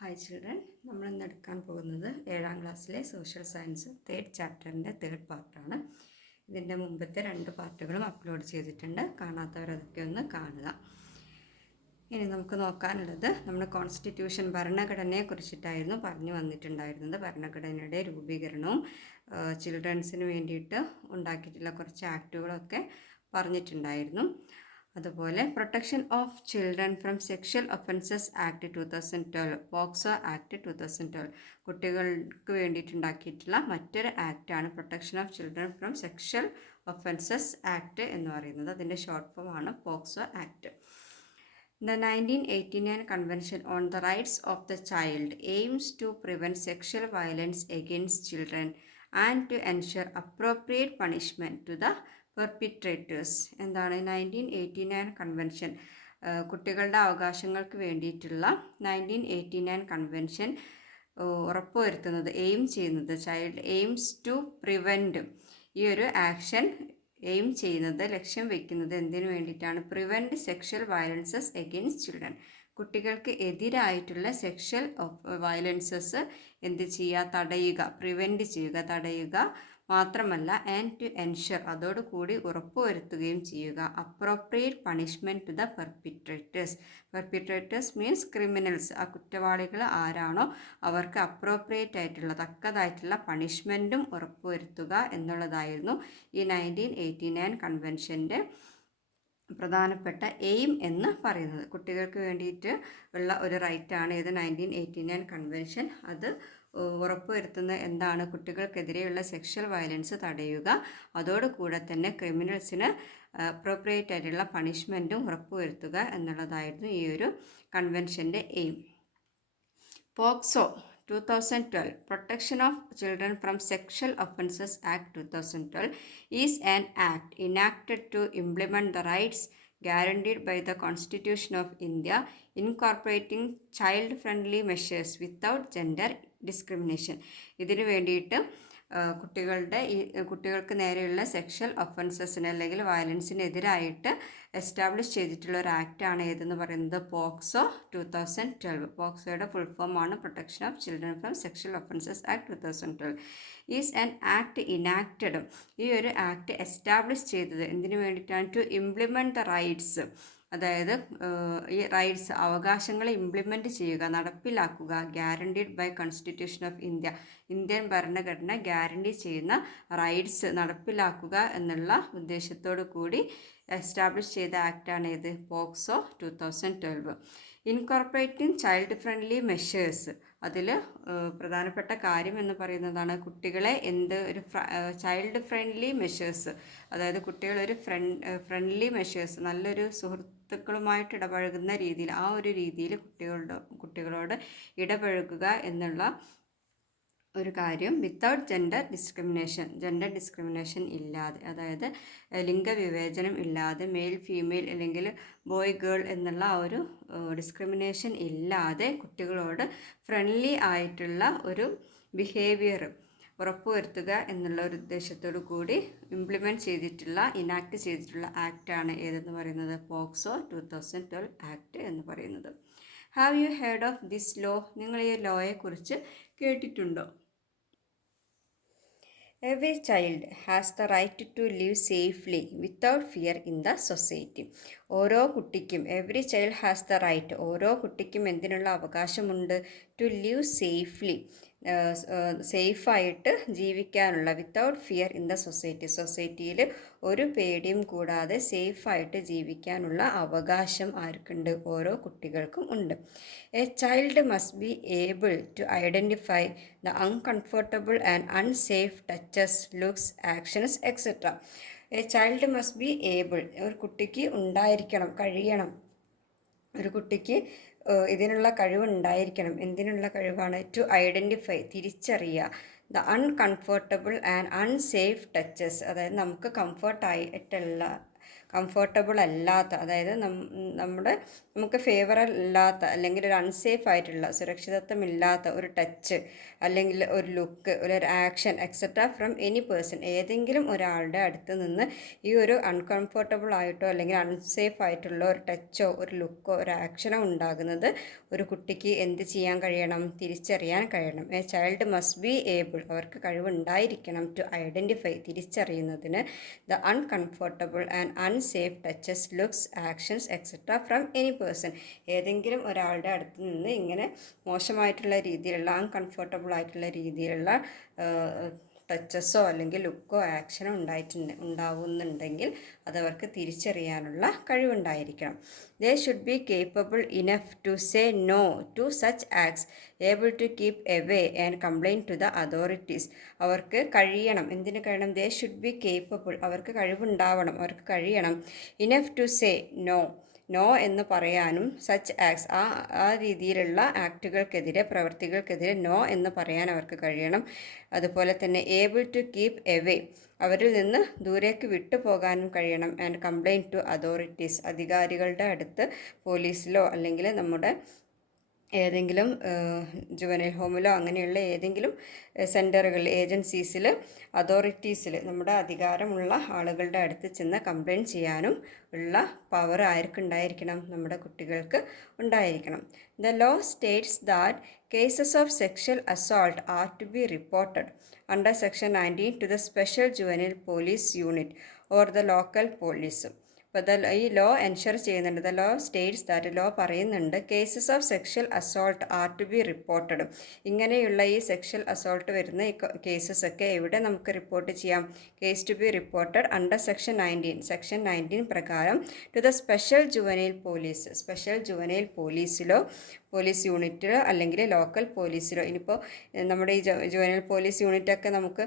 Hi children, നമ്മൾ ഇന്ന് എടുക്കാൻ പോകുന്നത് 7ാം ക്ലാസ്സിലെ സോഷ്യൽ സയൻസ് 3rd ചാപ്റ്ററിൻ്റെ 3rd പാർട്ടാണ്. ഇതിൻ്റെ മുമ്പത്തെ 2 പാർട്ടുകളും അപ്ലോഡ് ചെയ്തിട്ടുണ്ട്. കാണാത്തവരതൊക്കെ ഒന്ന് കാണുക. ഇനി നമുക്ക് നോക്കാനുള്ളത് നമ്മുടെ കോൺസ്റ്റിറ്റ്യൂഷൻ ഭരണഘടനയെ കുറിച്ചിട്ടായിരുന്നു പറഞ്ഞു വന്നിട്ടുണ്ടായിരുന്നത്. ഭരണഘടനയുടെ രൂപീകരണവും ചിൽഡ്രൻസിന് വേണ്ടിയിട്ട് ഉണ്ടാക്കിയിട്ടുള്ള കുറച്ച് ആക്റ്റുകളൊക്കെ പറഞ്ഞിട്ടുണ്ടായിരുന്നു. അതുപോലെ protection of children from sexual offences act 2012, POCSO act 2012, കുട്ടികൾക്ക് വേണ്ടിയിട്ടുണ്ടാക്കിയിട്ടുള്ള മറ്റൊരു ആക്റ്റാണ് protection of children from sexual offences act എന്ന് പറയുന്നത്. അതിൻ്റെ ഷോർട്ട് ഫോം ആണ് POCSO act. The 1989 Convention on the Rights of the Child aims to prevent sexual violence against children and to ensure appropriate punishment to the perpetrators. എന്താണ് 1989 convention? കുട്ടികളുടെ അവകാശങ്ങൾക്ക് വേണ്ടിയിട്ടുള്ള 1989 convention ഉറപ്പുവരുത്തുന്നത്, aim ചെയ്യുന്നത്, ചൈൽഡ് എയിംസ് ടു പ്രിവെൻറ്റ്, ഈ ഒരു action aim ചെയ്യുന്നത്, ലക്ഷ്യം വയ്ക്കുന്നത് എന്തിനു വേണ്ടിയിട്ടാണ്? Prevent sexual violences against children. കുട്ടികൾക്ക് എതിരായിട്ടുള്ള സെക്ഷൽ വയലൻസസ് എന്ത് ചെയ്യുക? തടയുക, പ്രിവെൻറ്റ് ചെയ്യുക, തടയുക മാത്രമല്ല ആൻഡ് ടു എൻഷുർ, അതോടുകൂടി ഉറപ്പുവരുത്തുകയും ചെയ്യുക appropriate punishment to the perpetrators. Perpetrators means criminals. ആ കുറ്റവാളികൾ ആരാണോ അവർക്ക് അപ്രോപ്രിയേറ്റ് ആയിട്ടുള്ള, തക്കതായിട്ടുള്ള പണിഷ്മെൻറ്റും ഉറപ്പുവരുത്തുക എന്നുള്ളതായിരുന്നു ഈ 1989 കൺവെൻഷൻ്റെ പ്രധാനപ്പെട്ട എയിം എന്ന് പറയുന്നത്. കുട്ടികൾക്ക് വേണ്ടിയിട്ട് ഉള്ള ഒരു റൈറ്റാണ് ഇത് 1989 കൺവെൻഷൻ. അത് ഉറപ്പുവരുത്തുന്ന എന്താണ്? കുട്ടികൾക്കെതിരെയുള്ള സെക്ഷൽ വയലൻസ് തടയുക, അതോടുകൂടെ തന്നെ ക്രിമിനൽസിന് അപ്രോപ്രിയേറ്റ് ആയിട്ടുള്ള പണിഷ്മെൻറ്റും ഉറപ്പുവരുത്തുക എന്നുള്ളതായിരുന്നു ഈ ഒരു കൺവെൻഷൻ്റെ aim. POCSO 2012, Protection of Children from Sexual Offences Act 2012 is an act enacted to implement the rights guaranteed by the Constitution of India, incorporating child-friendly measures without gender discrimination. ഇതിനു വേണ്ടിയിട്ട് കുട്ടികൾക്ക് നേരെയുള്ള സെക്ഷൽ ഒഫൻസസിന് അല്ലെങ്കിൽ വയലൻസിനെതിരായിട്ട് എസ്റ്റാബ്ലിഷ് ചെയ്തിട്ടുള്ള ഒരു ആക്റ്റാണ് ഏതെന്ന് പറയുന്നത്? പോക്സോ 2012. പോക്സോയുടെ ഫുൾ ഫോമാണ് protection of children from sexual offences act 2012. Is an act enacted. ഈ ഒരു ആക്ട് എസ്റ്റാബ്ലിഷ് ചെയ്തത് എന്തിനു വേണ്ടിയിട്ടാണ്? ടു ഇംപ്ലിമെൻറ്റ് ദ റൈറ്റ്സ്, അതായത് ഈ റൈറ്റ്സ്, അവകാശങ്ങളെ ഇംപ്ലിമെൻറ്റ് ചെയ്യുക, നടപ്പിലാക്കുക, guaranteed by constitution of India, Indian ഭരണഘടന ഗ്യാരണ്ടി ചെയ്യുന്ന റൈറ്റ്സ് നടപ്പിലാക്കുക എന്നുള്ള ഉദ്ദേശത്തോടു കൂടി എസ്റ്റാബ്ലിഷ് ചെയ്ത ആക്റ്റാണ് ഏത്? POCSO 2012. Incorporating child friendly measures, അതിൽ പ്രധാനപ്പെട്ട കാര്യം എന്ന് പറയുന്നതാണ് കുട്ടികളെ ഒരു ചൈൽഡ് ഫ്രണ്ട്ലി മെഷേഴ്സ്, അതായത് കുട്ടികളൊരു ഫ്രണ്ട്ലി മെഷേഴ്സ്, നല്ലൊരു സുഹൃത്തുക്കളുമായിട്ട് ഇടപഴകുന്ന രീതിയിൽ, ആ ഒരു രീതിയിൽ കുട്ടികളോട് ഇടപഴകുക എന്നുള്ള ഒരു കാര്യം വിത്തൗട്ട് ജെൻഡർ ഡിസ്ക്രിമിനേഷൻ ഇല്ലാതെ, അതായത് ലിംഗവിവേചനം ഇല്ലാതെ, മെയിൽ ഫീമെയിൽ അല്ലെങ്കിൽ ബോയ് ഗേൾ എന്നുള്ള ആ ഒരു ഡിസ്ക്രിമിനേഷൻ ഇല്ലാതെ കുട്ടികളോട് ഫ്രണ്ട്ലി ആയിട്ടുള്ള ഒരു ബിഹേവിയർ ഉറപ്പുവരുത്തുക എന്നുള്ള ഒരു ഉദ്ദേശത്തോടു കൂടി ഇനാക്ട് ചെയ്തിട്ടുള്ള ആക്റ്റാണ് ഏതെന്ന് പറയുന്നത്? പോക്സോ 2012 ആക്ട് എന്ന് പറയുന്നത്. Have you heard of this law? നിങ്ങൾ ഈ ലോയെ കുറിച്ച് കേട്ടിട്ടുണ്ടോ? Every child has the right to live safely without fear in the society. ഓരോ കുട്ടിക്കും, every child has the right, ഓരോ കുട്ടിക്കും എന്തിനുള്ള അവകാശമുണ്ട്? ടു ലിവ് സേഫ്ലി, സേഫായിട്ട് ജീവിക്കാനുള്ള, വിത്തൗട്ട് ഫിയർ ഇൻ ദ സൊസൈറ്റിയിൽ ഒരു പേടിയും കൂടാതെ സേഫായിട്ട് ജീവിക്കാനുള്ള അവകാശം ആർക്കുണ്ട്? ഓരോ കുട്ടികൾക്കും ഉണ്ട്. A child must be able to identify the uncomfortable and unsafe touches, looks, actions etcetera. A child must be able, ഒരു കുട്ടിക്ക് ഉണ്ടായിരിക്കണം, കഴിയണം, ഒരു കുട്ടിക്ക് ഇതിനുള്ള കഴിവുണ്ടായിരിക്കണം. എന്തിനുള്ള കഴിവാണ്? ടു ഐഡൻറ്റിഫൈ, തിരിച്ചറിയുക, the uncomfortable and unsafe touches, അതായത് നമുക്ക് കംഫർട്ടായിട്ടുള്ള കംഫർട്ടബിൾ അല്ലാത്ത, അതായത് നമുക്ക് ഫേവർ അല്ലാത്ത അല്ലെങ്കിൽ ഒരു അൺസേഫ് ആയിട്ടുള്ള, സുരക്ഷിതത്വമില്ലാത്ത ഒരു ടച്ച് അല്ലെങ്കിൽ ഒരു ലുക്ക്, ഒരു action etcetera from any person, ഏതെങ്കിലും ഒരാളുടെ അടുത്ത് നിന്ന് ഈ ഒരു അൺകംഫർട്ടബിൾ ആയിട്ടോ അല്ലെങ്കിൽ അൺസേഫ് ആയിട്ടുള്ള ഒരു ടച്ചോ ഒരു ലുക്കോ ഒരു ആക്ഷനോ ഉണ്ടാകുന്നത് ഒരു കുട്ടിക്ക് എന്ത് ചെയ്യാൻ കഴിയണം? തിരിച്ചറിയാൻ കഴിയണം. A child must be able, അവർക്ക് കഴിവുണ്ടായിരിക്കണം ടു ഐഡൻറ്റിഫൈ, തിരിച്ചറിയുന്നതിന് the uncomfortable and unsafe touches, looks, actions etcetera from any person, ഏതെങ്കിലും ഒരാളുടെ അടുത്ത് നിന്ന് ഇങ്ങനെ മോശമായിട്ടുള്ള രീതിയിലുള്ള അൺകംഫർട്ടബിൾ ആയിട്ടുള്ള രീതിയിലുള്ള ടച്ചസോ അല്ലെങ്കിൽ ലുക്കോ ആക്ഷനോ ഉണ്ടാവുന്നുണ്ടെങ്കിൽ അതവർക്ക് തിരിച്ചറിയാനുള്ള കഴിവുണ്ടായിരിക്കണം. They should be capable enough to say no to such acts, able to keep away and complaint to the authorities, അവർക്ക് കഴിയണം, എന്തിനു കഴിയണം? ദേ ഷുഡ് ബി കേപ്പബിൾ, അവർക്ക് കഴിവുണ്ടാവണം, അവർക്ക് കഴിയണം, enough to say no, no എന്ന് പറയാനും, സച്ച് ആക്ട്സ്, ആ രീതിയിലുള്ള ആക്റ്റുകൾക്കെതിരെ, പ്രവൃത്തികൾക്കെതിരെ നോ എന്ന് പറയാൻ അവർക്ക് കഴിയണം. അതുപോലെ തന്നെ ഏബിൾ ടു കീപ് എവേ, അവരിൽ നിന്ന് ദൂരേക്ക് വിട്ടുപോകാനും കഴിയണം. ആൻഡ് കംപ്ലൈൻറ്റ് ടു അതോറിറ്റീസ്, അധികാരികളുടെ അടുത്ത്, പോലീസിലോ അല്ലെങ്കിൽ നമ്മുടെ ഏതെങ്കിലും ജുവനൈൽ ഹോമിലോ അങ്ങനെയുള്ള ഏതെങ്കിലും സെൻറ്ററുകളിൽ, ഏജൻസീസിൽ, അതോറിറ്റീസിൽ, നമ്മുടെ അധികാരമുള്ള ആളുകളുടെ അടുത്ത് ചെന്ന് കംപ്ലയിൻറ്റ് ചെയ്യാനും ഉള്ള പവർ ആർക്കുണ്ടായിരിക്കണം? നമ്മുടെ കുട്ടികൾക്ക് ഉണ്ടായിരിക്കണം. The law states that cases of sexual assault are to be reported under section 19 to the special juvenile police unit or the local police. അപ്പോൾ ഈ ലോ എൻഷുർ ചെയ്യുന്നുണ്ട്, the law states that, law പറയുന്നുണ്ട്, cases of sexual assault are to be reported, ഇങ്ങനെയുള്ള ഈ sexual assault വരുന്ന ഈ cases ഒക്കെ എവിടെ നമുക്ക് റിപ്പോർട്ട് ചെയ്യാം? Case to be reported under section 19, section 19 പ്രകാരം to the special juvenile police, special juvenile പോലീസിലോ പോലീസ് യൂണിറ്റിലോ അല്ലെങ്കിൽ ലോക്കൽ പോലീസിലോ. ഇനിയിപ്പോൾ നമ്മുടെ ഈ ജുവനൈൽ പോലീസ് യൂണിറ്റൊക്കെ നമുക്ക്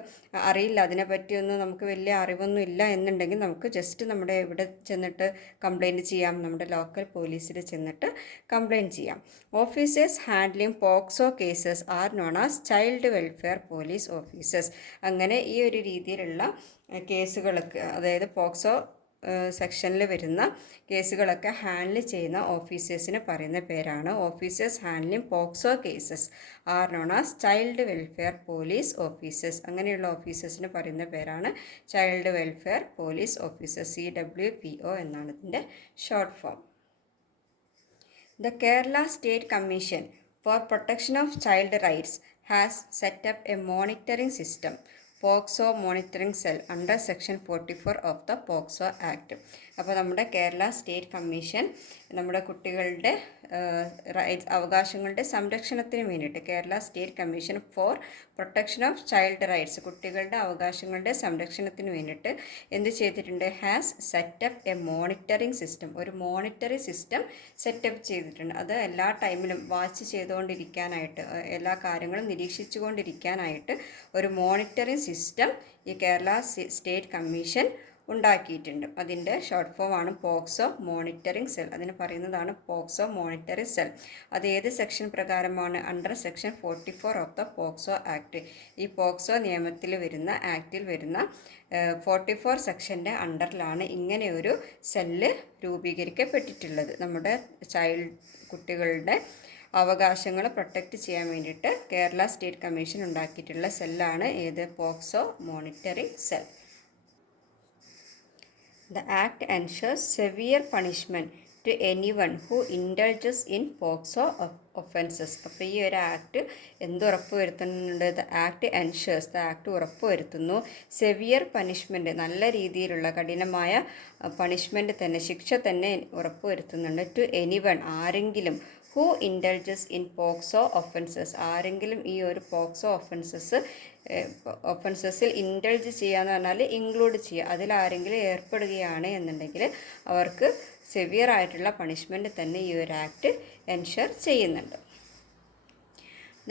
അറിയില്ല, അതിനെപ്പറ്റിയൊന്നും നമുക്ക് വലിയ അറിവൊന്നും ഇല്ല എന്നുണ്ടെങ്കിൽ നമുക്ക് ജസ്റ്റ് നമ്മുടെ ഇവിടെ ചെന്നിട്ട് കംപ്ലയിൻറ്റ് ചെയ്യാം, നമ്മുടെ ലോക്കൽ പോലീസിൽ ചെന്നിട്ട് കംപ്ലയിൻറ്റ് ചെയ്യാം. Officers handling POCSO cases R known as child welfare police officers. അങ്ങനെ ഈ ഒരു രീതിയിലുള്ള കേസുകളൊക്കെ, അതായത് പോക്സോ സെക്ഷനിൽ വരുന്ന കേസുകളൊക്കെ ഹാൻഡിൽ ചെയ്യുന്ന ഓഫീസേഴ്സിന് പറയുന്ന പേരാണ് officers handling POCSO cases R known as child welfare police officers. അങ്ങനെയുള്ള ഓഫീസേഴ്സിന് പറയുന്ന പേരാണ് child welfare police officers, CWPO എന്നാണ് ഇതിൻ്റെ short form. The Kerala State Commission for Protection of Child Rights has set up a monitoring system, POCSO monitoring cell, under section 44 of the POCSO act. അപ്പോൾ നമ്മുടെ Kerala state commission നമ്മുടെ കുട്ടികളുടെ അവകാശങ്ങളുടെ സംരക്ഷണത്തിന് വേണ്ടിയിട്ട്, Kerala state commission for protection of child rights, കുട്ടികളുടെ അവകാശങ്ങളുടെ സംരക്ഷണത്തിന് വേണ്ടിയിട്ട് എന്ത് ചെയ്തിട്ടുണ്ട്? Has set up a monitoring system, ഒരു മോണിറ്ററി സിസ്റ്റം സെറ്റപ്പ് ചെയ്തിട്ടുണ്ട്. അത് എല്ലാ ടൈമിലും വാച്ച് ചെയ്തുകൊണ്ടിരിക്കാനായിട്ട്, എല്ലാ കാര്യങ്ങളും നിരീക്ഷിച്ചുകൊണ്ടിരിക്കാനായിട്ട് ഒരു മോണിറ്ററിംഗ് സിസ്റ്റം ഈ കേരള സ്റ്റേറ്റ് കമ്മീഷൻ ഉണ്ടാക്കിയിട്ടുണ്ട്. അതിൻ്റെ ഷോർട്ട് ഫോം ആണ് പോക്സോ മോണിറ്ററിംഗ് സെൽ. അതിന് പറയുന്നതാണ് പോക്സോ മോണിറ്ററിംഗ് സെൽ. അത് ഏത് സെക്ഷൻ പ്രകാരമാണ്? Under section 44 of the POCSO act. ഈ പോക്സോ നിയമത്തിൽ വരുന്ന, ആക്റ്റിൽ വരുന്ന 44 സെക്ഷൻ്റെ അണ്ടറിലാണ് ഇങ്ങനെ ഒരു സെല്ല് രൂപീകരിക്കപ്പെട്ടിട്ടുള്ളത്. നമ്മുടെ കുട്ടികളുടെ അവകാശങ്ങൾ പ്രൊട്ടക്റ്റ് ചെയ്യാൻ വേണ്ടിയിട്ട് കേരള സ്റ്റേറ്റ് കമ്മീഷൻ ഉണ്ടാക്കിയിട്ടുള്ള സെല്ലാണ് ഏത്? POCSO monitoring cell. The Act ensures severe punishment to anyone who indulges in POCSO offences. അപ്പോൾ ഈ ഒരു ആക്ട് ഉറപ്പ് വരുത്തുന്നുണ്ട്? The act ensures, the act ഉറപ്പ് വരുത്തുന്നു സെവിയർ പണിഷ്മെൻറ്റ്, നല്ല രീതിയിലുള്ള കഠിനമായ പണിഷ്മെൻറ്റ് തന്നെ, ശിക്ഷ തന്നെ ഉറപ്പ് വരുത്തുന്നുണ്ട്. ടു എനിവൺ, ആരെങ്കിലും, ഹൂ ഇൻഡൾജസ് ഇൻ പോക്സോ ഒഫൻസസ്, ആരെങ്കിലും ഈ ഒരു പോക്സോ ഒഫൻസസിൽ ഇൻഡൾജ് ചെയ്യുക എന്ന് പറഞ്ഞാൽ ഇൻക്ലൂഡ് ചെയ്യുക, അതിലാരെങ്കിലും ഏർപ്പെടുകയാണ് എന്നുണ്ടെങ്കിൽ അവർക്ക് സെവിയർ ആയിട്ടുള്ള പണിഷ്മെൻറ്റ് തന്നെ ഈ ഒരു ആക്ട് എൻഷുർ ചെയ്യുന്നുണ്ട്.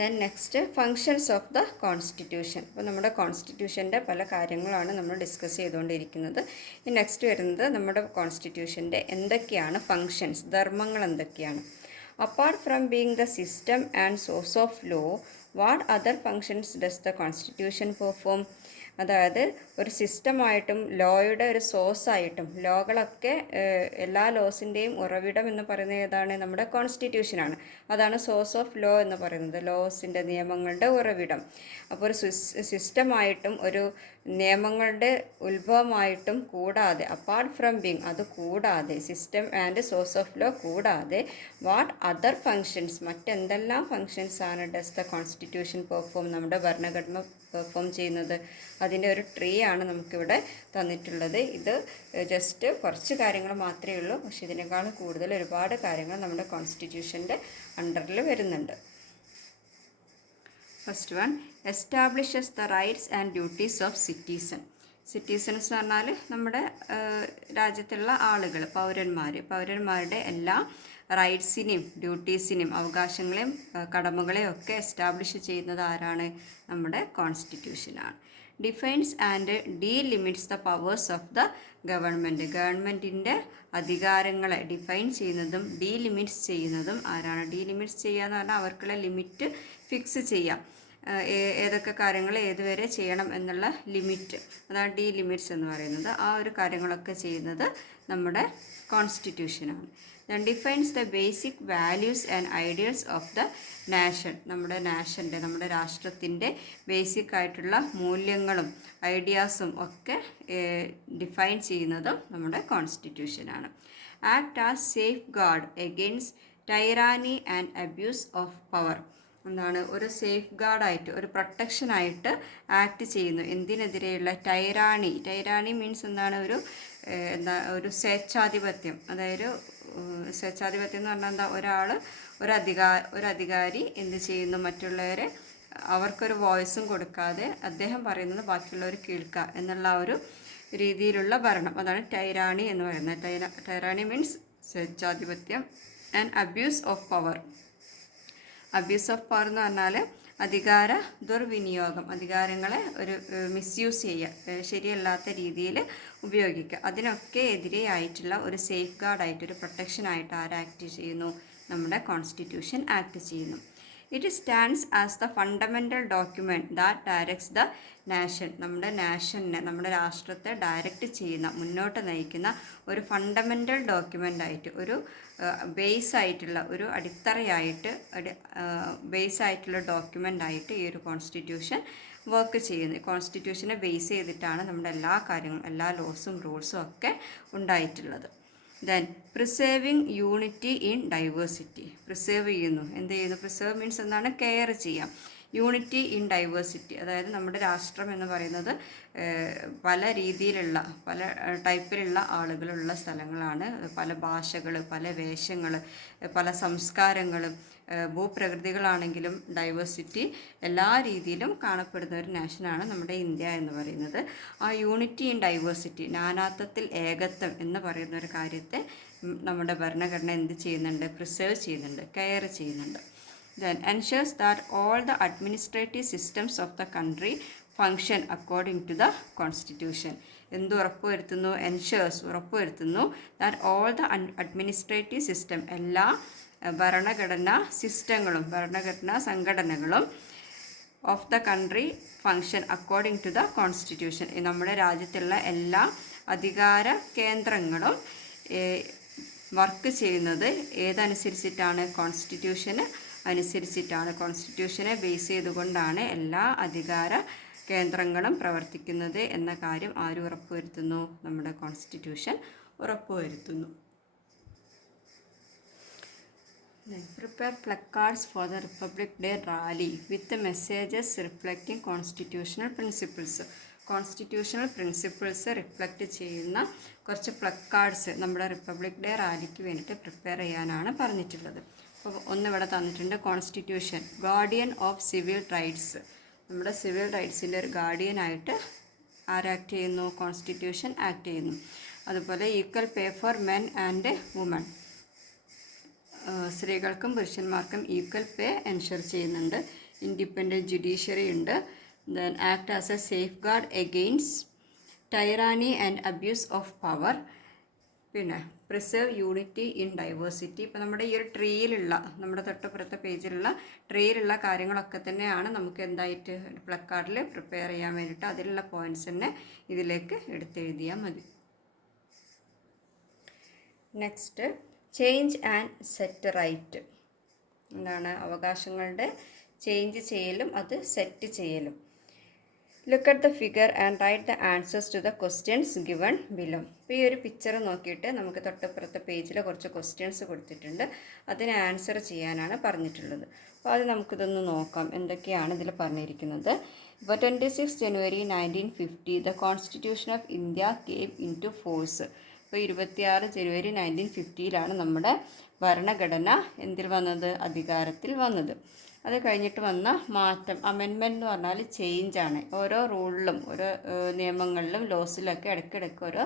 Then next, functions of the constitution. അപ്പോൾ നമ്മുടെ കോൺസ്റ്റിറ്റ്യൂഷൻ്റെ പല കാര്യങ്ങളാണ് നമ്മൾ ഡിസ്കസ് ചെയ്തുകൊണ്ടിരിക്കുന്നത്. നെക്സ്റ്റ് വരുന്നത് നമ്മുടെ കോൺസ്റ്റിറ്റ്യൂഷൻ്റെ എന്തൊക്കെയാണ് ഫങ്ഷൻസ്, ധർമ്മങ്ങൾ എന്തൊക്കെയാണ്. Apart from being the system and source of law, what other functions does the Constitution perform? അതായത് ഒരു സിസ്റ്റമായിട്ടും ലോയുടെ ഒരു സോഴ്സായിട്ടും ലോകളൊക്കെ എല്ലാ ലോസിൻ്റെയും ഉറവിടം എന്ന് പറയുന്നത് ഏതാണ്? നമ്മുടെ കോൺസ്റ്റിറ്റ്യൂഷനാണ്. അതാണ് സോഴ്സ് ഓഫ് ലോ എന്ന് പറയുന്നത്, ലോസിൻ്റെ നിയമങ്ങളുടെ ഉറവിടം. അപ്പോൾ ഒരു സിസ്റ്റമായിട്ടും ഒരു നിയമങ്ങളുടെ ഉത്ഭവമായിട്ടും കൂടാതെ, അപ്പാർട്ട് ഫ്രം ബീങ്, അത് കൂടാതെ, system and source of law കൂടാതെ, വാട്ട് അതർ ഫങ്ഷൻസ്, മറ്റെന്തെല്ലാം ഫങ്ഷൻസ് ആണ് ഡസ് ദ കോൺസ്റ്റിറ്റ്യൂഷൻ പെർഫോം, നമ്മുടെ ഭരണഘടന പെർഫോം ചെയ്യുന്നത്? അതിൻ്റെ ഒരു ട്രീ ആണ് നമുക്കിവിടെ തന്നിട്ടുള്ളത്. ഇത് ജസ്റ്റ് കുറച്ച് കാര്യങ്ങൾ മാത്രമേ ഉള്ളൂ, പക്ഷേ ഇതിനേക്കാൾ കൂടുതൽ ഒരുപാട് കാര്യങ്ങൾ നമ്മുടെ കോൺസ്റ്റിറ്റ്യൂഷൻ്റെ അണ്ടറിൽ വരുന്നുണ്ട്. First one, establishes the rights and duties of citizen. Citizens എന്ന് പറഞ്ഞാൽ നമ്മുടെ രാജ്യത്തുള്ള ആളുകൾ, പൗരന്മാരുടെ എല്ലാ റൈറ്റ്സിനെയും ഡ്യൂട്ടീസിനെയും അവകാശങ്ങളെയും കടമകളെയും ഒക്കെ എസ്റ്റാബ്ലിഷ് ചെയ്യുന്നത് ആരാണ്? നമ്മുടെ കോൺസ്റ്റിറ്റ്യൂഷനാണ്. Defines and delimits the powers of the government. ഗവൺമെൻറ്റിൻ്റെ അധികാരങ്ങളെ ഡിഫൈൻ ചെയ്യുന്നതും ഡീലിമിറ്റ്സ് ചെയ്യുന്നതും ആരാണ്? ഡീലിമിറ്റ്സ് ചെയ്യുക എന്ന് പറഞ്ഞാൽ അവർക്കുള്ള ലിമിറ്റ് ഫിക്സ് ചെയ്യാം, ഏതൊക്കെ കാര്യങ്ങൾ ഏതുവരെ ചെയ്യണം എന്നുള്ള ലിമിറ്റ്, അതാണ് ഡീലിമിറ്റ്സ് എന്ന് പറയുന്നത്. ആ ഒരു കാര്യങ്ങളൊക്കെ ചെയ്യുന്നത് നമ്മുടെ കോൺസ്റ്റിറ്റ്യൂഷനാണ്. Then defines the basic values and ideals of the nation. നമ്മുടെ രാഷ്ട്രത്തിൻ്റെ ബേസിക് ആയിട്ടുള്ള മൂല്യങ്ങളും ഐഡിയാസും ഒക്കെ ഡിഫൈൻ ചെയ്യുന്നതും നമ്മുടെ കോൺസ്റ്റിറ്റ്യൂഷനാണ്. Act as safeguard against tyranny and abuse of power. എന്താണ്? ഒരു സേഫ് ഗാർഡായിട്ട്, ഒരു പ്രൊട്ടക്ഷനായിട്ട് ആക്ട് ചെയ്യുന്നു. എന്തിനെതിരെയുള്ള? ടൈറാണി മീൻസ് എന്താണ്? ഒരു സ്വേച്ഛാധിപത്യം. അതായത് സ്വേച്ഛാധിപത്യം എന്ന് പറഞ്ഞാൽ എന്താ? ഒരു അധികാരി എന്ത് ചെയ്യുന്നു? മറ്റുള്ളവരെ അവർക്കൊരു വോയിസും കൊടുക്കാതെ അദ്ദേഹം പറയുന്നത് ബാക്കിയുള്ളവർ കേൾക്കുക എന്നുള്ള ഒരു രീതിയിലുള്ള ഭരണം, അതാണ് ടൈറാണി എന്ന് പറയുന്നത്. ടൈറാണി മീൻസ് സ്വേച്ഛാധിപത്യം. And abuse of power. Abuse of power എന്ന് പറഞ്ഞാൽ അധികാര ദുർവിനിയോഗം, അധികാരങ്ങളെ ഒരു മിസ്യൂസ് ചെയ്യുക, ശരിയല്ലാത്ത രീതിയിൽ ഉപയോഗിക്കുക. അതിനൊക്കെ എതിരെയായിട്ടുള്ള ഒരു സേഫ് ഗാർഡായിട്ട്, ഒരു പ്രൊട്ടക്ഷനായിട്ട് ആക്ട് ചെയ്യുന്നു? നമ്മുടെ കോൺസ്റ്റിറ്റ്യൂഷൻ ആക്ട് ചെയ്യുന്നു. It stands as the fundamental document that directs the nation. നമ്മുടെ രാഷ്ട്രത്തെ ഡയറക്റ്റ് ചെയ്യുന്ന, മുന്നോട്ട് നയിക്കുന്ന ഒരു ഫണ്ടമെൻ്റൽ ഡോക്യുമെൻ്റ് ആയിട്ട്, ഒരു ബേസ് ആയിട്ടുള്ള, ഒരു അടിത്തറയായിട്ട്, ബേസ് ആയിട്ടുള്ള ഡോക്യുമെൻ്റ് ആയിട്ട് ഈ ഒരു കോൺസ്റ്റിറ്റ്യൂഷൻ വർക്ക് ചെയ്യുന്നത്. കോൺസ്റ്റിറ്റ്യൂഷനെ ബേസ് ചെയ്തിട്ടാണ് നമ്മുടെ എല്ലാ കാര്യങ്ങളും, എല്ലാ ലോസും റൂൾസും ഒക്കെ ഉണ്ടായിട്ടുള്ളത്. Then preserving unity in diversity. Preserve ചെയ്യുന്നു. എന്ത് ചെയ്യുന്നു? പ്രിസേർവ് മീൻസ് എന്താണ്? കെയർ ചെയ്യാം. യൂണിറ്റി ഇൻ ഡൈവേഴ്സിറ്റി, അതായത് നമ്മുടെ രാഷ്ട്രം എന്ന് പറയുന്നത് പല രീതിയിലുള്ള, പല ടൈപ്പിലുള്ള ആളുകളുള്ള സ്ഥലങ്ങളാണ്. പല ഭാഷകൾ, പല വേഷങ്ങൾ, പല സംസ്കാരങ്ങൾ, ഭൂപ്രകൃതികളാണെങ്കിലും ഡൈവേഴ്സിറ്റി എല്ലാ രീതിയിലും കാണപ്പെടുന്ന ഒരു നാഷനാണ് നമ്മുടെ ഇന്ത്യ എന്ന് പറയുന്നത്. ആ യൂണിറ്റി ഇൻ ഡൈവേഴ്സിറ്റി, നാനാത്വത്തിൽ ഏകത്വം എന്ന് പറയുന്ന ഒരു കാര്യത്തെ നമ്മുടെ ഭരണഘടന എന്ത് ചെയ്യുന്നുണ്ട്? പ്രിസേർവ് ചെയ്യുന്നുണ്ട്, കെയർ ചെയ്യുന്നുണ്ട്. Then ensures that all the administrative systems of the country function according to the constitution. എന്ത് ഉറപ്പുവരുത്തുന്നു? എൻഷേഴ്സ്, ഉറപ്പുവരുത്തുന്നു that all the administrative system, എല്ലാ ഭരണഘടനാ സിസ്റ്റങ്ങളും ഭരണഘടനാ സംഘടനകളും of the country function according to the constitution. നമ്മുടെ രാജ്യത്തുള്ള എല്ലാ അധികാര കേന്ദ്രങ്ങളും വർക്ക് ചെയ്യുന്നത് ഏതനുസരിച്ചിട്ടാണ്? കോൺസ്റ്റിറ്റ്യൂഷന് അനുസരിച്ചിട്ടാണ്. കോൺസ്റ്റിറ്റ്യൂഷനെ ബേസ് ചെയ്തുകൊണ്ടാണ് എല്ലാ അധികാര കേന്ദ്രങ്ങളും പ്രവർത്തിക്കുന്നത് എന്ന കാര്യം ആര് ഉറപ്പുവരുത്തുന്നു? നമ്മുടെ കോൺസ്റ്റിറ്റ്യൂഷൻ ഉറപ്പുവരുത്തുന്നു. Prepare placards for the Republic Day rally with messages reflecting constitutional principles. Constitutional principles reflect ചെയ്യുന്ന കുറച്ച് പ്ലക്കാർഡ്സ് നമ്മുടെ റിപ്പബ്ലിക് ഡേ റാലിക്ക് വേണ്ടിയിട്ട് പ്രിപ്പയർ ചെയ്യാനാണ് പറഞ്ഞിട്ടുള്ളത്. അപ്പോൾ ഒന്നിവിടെ തന്നിട്ടുണ്ട്. Constitution guardian of civil rights. നമ്മുടെ സിവിൽ റൈറ്റ്സിൻ്റെ ഒരു ഗാർഡിയനായിട്ട് ആരാക്ട് ചെയ്യുന്നു? കോൺസ്റ്റിറ്റ്യൂഷൻ ആക്ട് ചെയ്യുന്നു. അതുപോലെ equal pay for men and woman, സ്ത്രീകൾക്കും പുരുഷന്മാർക്കും ഈക്വൽ പേ എൻഷുർ ചെയ്യുന്നുണ്ട്. ഇൻഡിപെൻഡൻറ്റ് ജുഡീഷ്യറി ഉണ്ട്. Then act as a safeguard against tyranny and abuse of power. പിന്നെ പ്രിസർവ് യൂണിറ്റി ഇൻ ഡൈവേഴ്സിറ്റി. ഇപ്പോൾ നമ്മുടെ ഈ ഒരു ട്രീയിലുള്ള, നമ്മുടെ തൊട്ടപ്പുറത്തെ പേജിലുള്ള ട്രീയിലുള്ള കാര്യങ്ങളൊക്കെ തന്നെയാണ് നമുക്ക് എന്തായിട്ട് പ്ലക്കാർഡിൽ പ്രിപ്പയർ ചെയ്യാൻ വേണ്ടിയിട്ട് അതിലുള്ള പോയിൻറ്റ്സ് തന്നെ ഇതിലേക്ക് എടുത്തെഴുതിയാൽ മതി. Next, change and set right. എന്താണ്? അവകാശങ്ങളുടെ ചേഞ്ച് ചെയ്യലും അത് സെറ്റ് ചെയ്യലും. Look at the figure and write the answers to the questions given below. ഇപ്പോൾ ഈ ഒരു പിക്ചർ നോക്കിയിട്ട് നമുക്ക് തൊട്ടപ്പുറത്തെ പേജിൽ കുറച്ച് ക്വസ്റ്റ്യൻസ് കൊടുത്തിട്ടുണ്ട്, അതിന് ആൻസർ ചെയ്യാനാണ് പറഞ്ഞിട്ടുള്ളത്. അപ്പോൾ അത് നമുക്കിതൊന്ന് നോക്കാം, എന്തൊക്കെയാണ് ഇതിൽ പറഞ്ഞിരിക്കുന്നത്. ഇപ്പോൾ 26 January 1950 the constitution of India came into force. ഇപ്പോൾ 26 ജനുവരി 1950 നമ്മുടെ ഭരണഘടന എന്തിൽ വന്നത്? അധികാരത്തിൽ വന്നത്. അത് കഴിഞ്ഞിട്ട് വന്ന മാറ്റം, അമെൻമെൻറ്റ് എന്ന് പറഞ്ഞാൽ ചേഞ്ചാണ്. ഓരോ റൂളിലും ഓരോ നിയമങ്ങളിലും ലോസിലൊക്കെ ഇടയ്ക്കിടയ്ക്ക് ഓരോ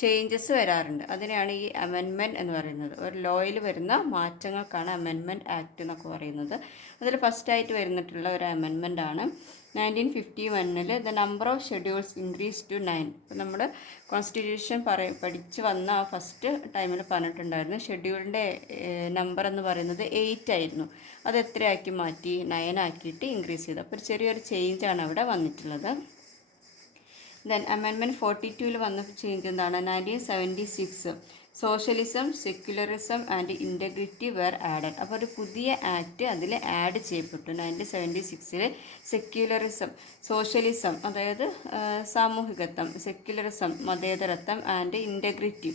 ചേഞ്ചസ് വരാറുണ്ട്. അതിനെയാണ് ഈ അമെൻമെൻറ്റ് എന്ന് പറയുന്നത്. ഒരു ലോയിൽ വരുന്ന മാറ്റങ്ങൾക്കാണ് അമെൻമെൻറ്റ് ആക്ട് എന്നൊക്കെ പറയുന്നത്. അതിൽ ഫസ്റ്റായിട്ട് വരുന്നിട്ടുള്ള ഒരു അമെൻമെൻ്റ് ആണ് 1951 the number of schedules increase to 9. ഇപ്പോൾ നമ്മൾ കോൺസ്റ്റിറ്റ്യൂഷൻ പഠിച്ച് വന്ന ആ ഫസ്റ്റ് ടൈമിൽ പറഞ്ഞിട്ടുണ്ടായിരുന്നു ഷെഡ്യൂളിൻ്റെ നമ്പർ എന്ന് പറയുന്നത് 8 ആയിരുന്നു. അത് എത്രയാക്കി മാറ്റി? 9 ആക്കിയിട്ട് ഇൻക്രീസ് ചെയ്തു. അപ്പോൾ ഒരു ചെറിയൊരു ചേഞ്ചാണ് അവിടെ വന്നിട്ടുള്ളത്. ദെൻ അമെൻമെൻറ്റ് 42 വന്ന ചേഞ്ച് എന്താണ്? 1976 socialism, secularism and integrity were added. അപ്പോൾ ഒരു പുതിയ ആക്ട് അതിൽ ആഡ് ചെയ്യപ്പെട്ടു. 1976 സെക്യുലറിസം, സോഷ്യലിസം അതായത് സാമൂഹികത്വം, സെക്യുലറിസം മതേതരത്വം ആൻഡ് ഇൻറ്റഗ്രിറ്റി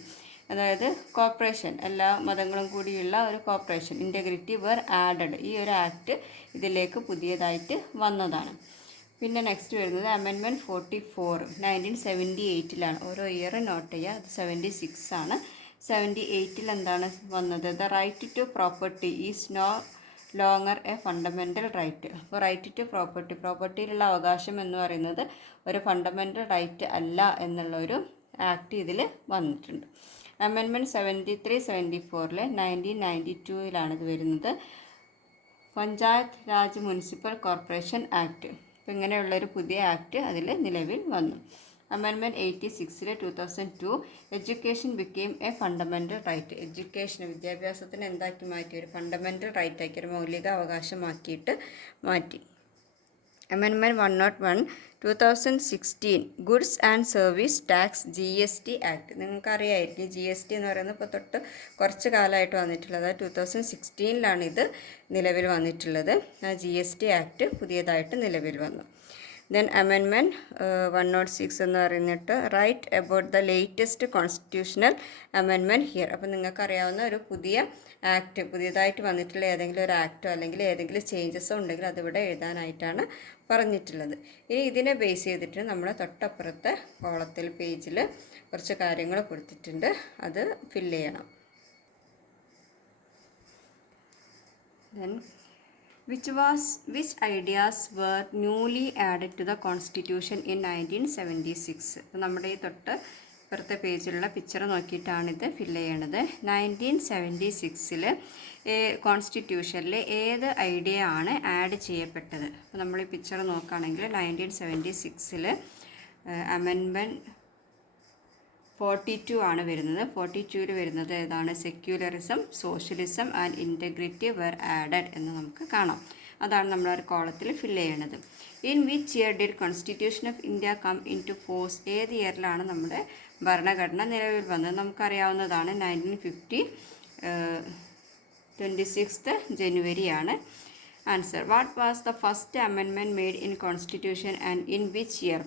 അതായത് കോപ്പറേഷൻ, എല്ലാ മതങ്ങളും കൂടിയുള്ള ഒരു കോപ്പറേഷൻ, ഇൻറ്റഗ്രിറ്റി വെർ ആഡഡ്. ഈ ഒരു ആക്ട് ഇതിലേക്ക് പുതിയതായിട്ട് വന്നതാണ്. പിന്നെ നെക്സ്റ്റ് വരുന്നത് അമെൻമെൻറ്റ് 44 1978 ഓരോ ഇയർ നോട്ട് ചെയ്യുക. അത് 76 ആണ്. 78 എന്താണ് വന്നത്? The right to property is no longer a fundamental right. അപ്പോൾ റൈറ്റ് ടു പ്രോപ്പർട്ടി, പ്രോപ്പർട്ടിയിലുള്ള അവകാശം എന്ന് പറയുന്നത് ഒരു ഫണ്ടമെൻ്റൽ റൈറ്റ് അല്ല എന്നുള്ളൊരു ആക്ട് ഇതിൽ വന്നിട്ടുണ്ട്. അമെൻമെൻറ്റ് 73-74 1992 ഇത് വരുന്നത്. Panchayat raj municipal corporation act. അപ്പോൾ ഇങ്ങനെയുള്ളൊരു പുതിയ ആക്ട് അതിൽ നിലവിൽ വന്നു. Amendment 86 2002 education became a fundamental right. Education, വിദ്യാഭ്യാസത്തിന് എന്താക്കി മാറ്റി? ഒരു ഫണ്ടമെൻ്റൽ റൈറ്റ് ആക്കി, ഒരു മൗലിക അവകാശമാക്കിയിട്ട് മാറ്റി. Amendment 101 2016 goods and service tax GST act. നിങ്ങൾക്കറിയായിരിക്കും GST എന്ന് പറയുന്നത് ഇപ്പോൾ തൊട്ട് കുറച്ച് കാലമായിട്ട് വന്നിട്ടുള്ളത്. 2016 ഇത് നിലവിൽ വന്നിട്ടുള്ളത്. ആ GST ആക്ട് പുതിയതായിട്ട് നിലവിൽ വന്നു. ദെൻ അമെൻമെൻറ്റ് 106 എന്ന് പറയുന്നിട്ട് right about the latest constitutional amendment here. അപ്പോൾ നിങ്ങൾക്കറിയാവുന്ന ഒരു പുതിയ ആക്ട്, പുതിയതായിട്ട് വന്നിട്ടുള്ള ഏതെങ്കിലും ഒരു ആക്റ്റോ അല്ലെങ്കിൽ ഏതെങ്കിലും ചേഞ്ചസോ ഉണ്ടെങ്കിൽ അതിവിടെ എഴുതാനായിട്ടാണ് പറഞ്ഞിട്ടുള്ളത്. ഇനി ഇതിനെ ബേസ് ചെയ്തിട്ട് നമ്മൾ തൊട്ടപ്പുറത്തെ കോളത്തിൽ പേജിൽ കുറച്ച് കാര്യങ്ങൾ കൊടുത്തിട്ടുണ്ട്, അത് ഫില്ല് ചെയ്യണം. Then which ideas were newly added to the constitution in 1976. അപ്പോൾ നമ്മുടെ ഈ തൊട്ട് ഇപ്പുറത്തെ പേജിലുള്ള പിക്ചർ നോക്കിയിട്ടാണിത് ഫില്ല് ചെയ്യണത്. 1976 കോൺസ്റ്റിറ്റ്യൂഷനിൽ ഏത് ഐഡിയ ആണ് ആഡ് ചെയ്യപ്പെട്ടത്? അപ്പോൾ നമ്മൾ ഈ പിക്ചർ നോക്കുകയാണെങ്കിൽ 1976 അമെൻമെൻറ്റ് 42 ആണ് വരുന്നത്. 42 വരുന്നത് ഏതാണ്? Secularism, socialism and integrity were added എന്ന് നമുക്ക് കാണാം. അതാണ് നമ്മൾ ഒരു കോളത്തിൽ ഫില്ല് ചെയ്യണത്. In which year did constitution of India come into force? ഏത് ഇയറിലാണ് നമ്മുടെ ഭരണഘടന നിലവിൽ വന്നത്? നമുക്കറിയാവുന്നതാണ് 1950 26 ജനുവരിയാണ്. Answer, what was the first amendment made in constitution and in which year?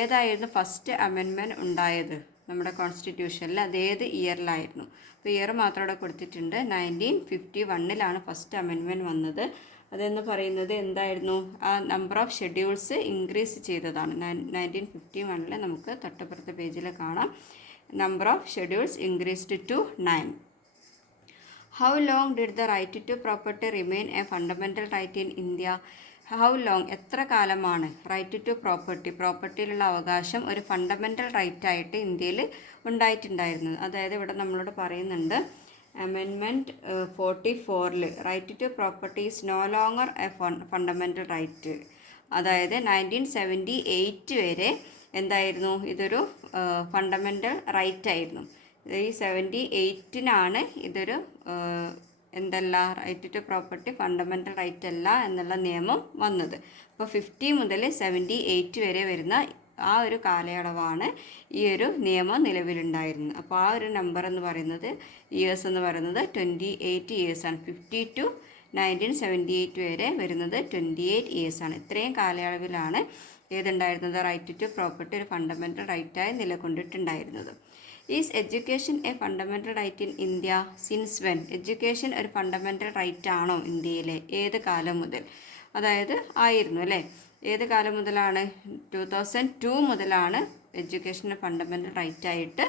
ഏതായിരുന്നു ഫസ്റ്റ് അമെൻമെൻറ്റ് ഉണ്ടായത് നമ്മുടെ കോൺസ്റ്റിറ്റ്യൂഷനിൽ? അത് ഏത് ഇയറിലായിരുന്നു? അപ്പോൾ ഇയർ മാത്രം ഇവിടെ കൊടുത്തിട്ടുണ്ട്. 1951 ഫസ്റ്റ് അമെൻമെൻറ്റ് വന്നത്. അതെന്ന് പറയുന്നത് എന്തായിരുന്നു? ആ നമ്പർ ഓഫ് ഷെഡ്യൂൾസ് ഇൻക്രീസ് ചെയ്തതാണ്. 1951 നമുക്ക് തൊട്ടപ്പുറത്തെ പേജിൽ കാണാം. Number of schedules increased to 9. How long did the right to property remain a fundamental right in India? How long, എത്ര കാലമാണ് റൈറ്റ് ടു പ്രോപ്പർട്ടി, പ്രോപ്പർട്ടിയിലുള്ള അവകാശം ഒരു ഫണ്ടമെൻ്റൽ റൈറ്റ് ആയിട്ട് ഇന്ത്യയിൽ ഉണ്ടായിട്ടുണ്ടായിരുന്നത്? അതായത് ഇവിടെ നമ്മളോട് പറയുന്നുണ്ട് amendment 44 right to property is no longer a fundamental right. അതായത് 1978 വരെ എന്തായിരുന്നു? ഇതൊരു ഫണ്ടമെൻ്റൽ റൈറ്റ് ആയിരുന്നു. ഈ 78-നാണ് ഇതൊരു എന്തല്ല right to property fundamental right അല്ല എന്നുള്ള നിയമം വന്നത്. അപ്പോൾ 50 മുതൽ 78 വരെ വരുന്ന ആ ഒരു കാലയളവാണ് ഈ ഒരു നിയമം നിലവിലുണ്ടായിരുന്നത്. അപ്പോൾ ആ ഒരു നമ്പർ എന്ന് പറയുന്നത് ഇയേഴ്സ് എന്ന് പറയുന്നത് 28 ഇയേഴ്സാണ്. 50 to 1978 വരെ വരുന്നത് 28 ഇയേഴ്സാണ്. ഇത്രയും കാലയളവിലാണ് ഏതുണ്ടായിരുന്നത്, റൈറ്റ് ടു പ്രോപ്പർട്ടി ഒരു ഫണ്ടമെൻ്റൽ റൈറ്റായി നിലകൊണ്ടിട്ടുണ്ടായിരുന്നത്. Is education a fundamental right in India since when? Education ഒരു ഫണ്ടമെൻ്റൽ റൈറ്റ് ആണോ ഇന്ത്യയിലെ? ഏത് കാലം മുതൽ? അതായത് ആയിരുന്നു അല്ലേ. ഏത് കാലം മുതലാണ്? 2002 മുതലാണ് എഡ്യൂക്കേഷൻ ഫണ്ടമെൻ്റൽ റൈറ്റായിട്ട്